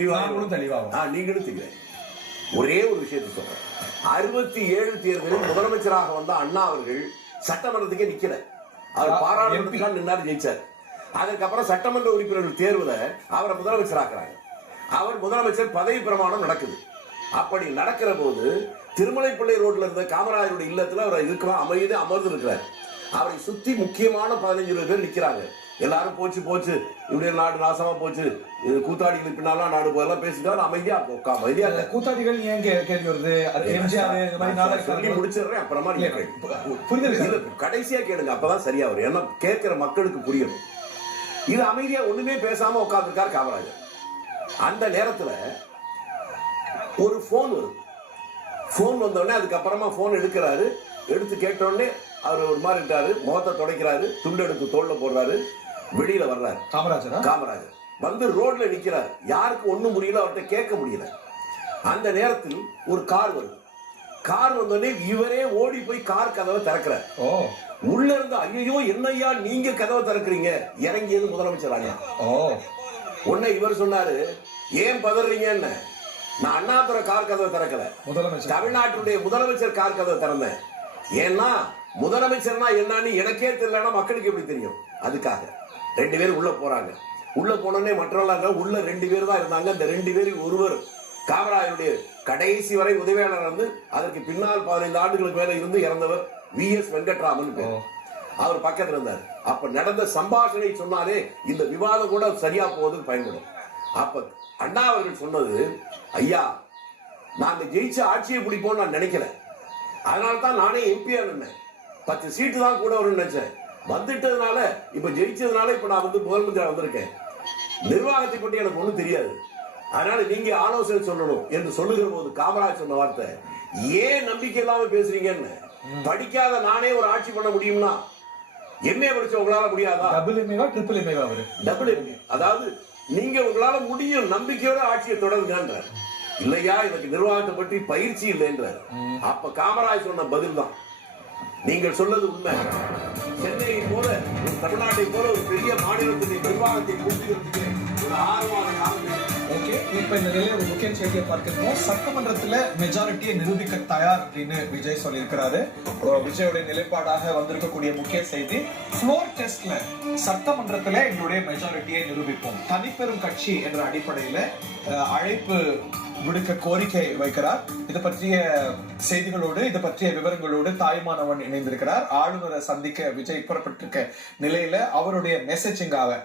தெளிவாகும். நீங்களும் தெளிவாங்க. ஒரே ஒரு விஷயத்தை சொல்றேன். 67 தேர்தலில் முதலமைச்சராக வந்த அண்ணா அவர்கள் சட்டமன்றத்துக்கே நிக்கல. அவர் பாராளுமன்றத்துக்காக நின்னாரு, ஜெயிச்சார். அதற்கப்புறம் சட்டமன்ற உறுப்பினர்கள் தேர்வுல அவரை முதலமைச்சராக்குறாங்க. அவர் முதலமைச்சர் பதவி பிரமாணம் நடக்குது. அப்படி நடக்கிற போது திருமலைப்பள்ளி ரோட்ல இருந்த காமராஜருடைய இல்லத்துல அவர் இருக்கலாம் அமைதி அமர்ந்து இருக்கிறார். அவரை சுத்தி முக்கியமான 15 பேர் நிக்கிறாங்க. எல்லாரும் போச்சு இப்படி நாடு நாசமா போச்சு, கூத்தாடிகளுக்கு பின்னாலாம் நாடு போயெல்லாம் பேசிட்டாரு. அமைதியா கூத்தாடிகள் ஏன் கேள்வி வருது? சொல்லி முடிச்சிடுறேன், அப்புறமா புரியுது. கடைசியா கேளுங்க, அப்பதான் சரியா வரும். ஏன்னா கேட்கிற மக்களுக்கு புரியும். இது அமைதியா ஒண்ணுமே பேசாம உட்கார்ந்துருக்காரு காமராஜர். அந்த நேரத்துல ஒரு போன் வருது. போன் வந்தோடனே அதுக்கப்புறமா போன் எடுக்கிறாரு. எடுத்து கேட்டோடனே அவர் ஒரு மாதிரி இருக்காரு, முகத்தை துடைக்கிறாரு, துண்டு எடுத்து தோல்ல போடுறாரு, வெளியில வர்றாரு. காமராஜர் வந்து ரோட்ல நிக்கிறார். யாருக்கு ஒண்ணும் முடியல, அவர்கிட்ட கேட்க முடியல. அந்த நேரத்தில் ஒரு கார் வருது. கார் வந்தோடனே இவரே ஓடி போய் கார் கதவை திறக்கிறார். உள்ள இருந்து ஐயோ என்னையா நீங்க கதவை திறக்கிறீங்க? இறங்கியது முதலமைச்சர் ஐயா. உடனே இவர் சொன்னாரு, ஏன் பதறீங்கன்னு. நான் அண்ணாதுரை கார் கதவை திறக்கல, தமிழ்நாட்டுடைய முதலமைச்சர் கார் கதவை திறந்தேன். ஏன்னா முதலமைச்சர்னா என்னன்னு எனக்கே தெரியலன்னா மக்களுக்கு எப்படி தெரியும்? அதுக்காக 2 பேரும் உள்ள போறாங்க. உள்ள போனோடனே மற்றவர்கள் உள்ள 2 பேர் தான் இருந்தாங்க. அந்த 2 பேரில் ஒருவர் காமராஜருடைய கடைசி வரை உதவியாளர் வந்து அதற்கு பின்னால் 15 ஆண்டுகளுக்கு மேல இருந்து இறந்தவர் VS வெங்கட்ராமன் பேர். அவர் பக்கத்துல இருந்தார். அப்ப நடந்த சம்பாஷணை சொன்னாலே இந்த விவாதம் கூட சரியா போவதுக்கு பயன்படும். அப்ப அண்ணா அவர்கள் சொன்னது, ஐயா நாங்க ஜெயிச்ச ஆட்சியை பிடிப்போம் நான் நினைக்கல, அதனால்தான் நானே எம்பியா நின்னேன். 10 சீட்டு தான் கூட வரும்னு நினைச்சேன். வந்துட்டதுனால இப்ப ஜெயிச்சதுனால இப்ப நான் வந்து முதலமைச்சர் வந்திருக்கேன். நிர்வாகத்தை பற்றி எனக்கு ஒண்ணும் தெரியாது, அதனால நீங்க ஆலோசனை சொல்லணும் என்று சொல்லுகிற போது காமராஜ் சொன்ன வார்த்தை, ஏன் நம்பிக்கை இல்லாம பேசுறீங்கன்னு. படிக்காத நானே ஒரு ஆட்சி பண்ண முடியும்னா MA படிச்ச உங்களால முடியாதா? Double MA. அதாவது நீங்க உங்களால முடியும், நம்பிக்கையோட ஆட்சியை தொடருங்க. இல்லையா எனக்கு நிர்வாகத்தை பற்றி பயிற்சி இல்லை என்றார். அப்ப காமராஜ் சொன்ன பதில் தான், நீங்கள் சொல்வது உண்மை. சென்னையை போல தமிழ்நாட்டை போல ஒரு பெரிய மாநிலத்தின் நிர்வாகத்தை கூட்டுகிறதுக்கு ஒரு 6 மாத காலம். ஓகே, இப்ப இந்த நிலையில ஒரு முக்கிய செய்தியை பார்க்கிறோம். சட்டமன்றத்துல மெஜாரிட்டியை நிரூபிக்க தயார் அப்படின்னு விஜய் சொல்லியிருக்கிறாரு. விஜயோட நிலைப்பாடாக வந்திருக்கக்கூடிய முக்கிய செய்தி, ஃப்ளோர் டெஸ்ட்ல சட்டமன்றத்துல எங்களுடைய மெஜாரிட்டியை நிரூபிப்போம், தனிப்பெரும் கட்சி என்ற அடிப்படையில அழைப்பு விடுக்க கோரிக்கை வைக்கிறார். இது பற்றிய செய்திகளோடு இது பற்றிய விவரங்களோடு தாய்மானவன் இணைந்திருக்கிறார். ஆளுநரை சந்திக்க விஜய் புறப்பட்டிருக்க நிலையில அவருடைய மெசேஜிங்காக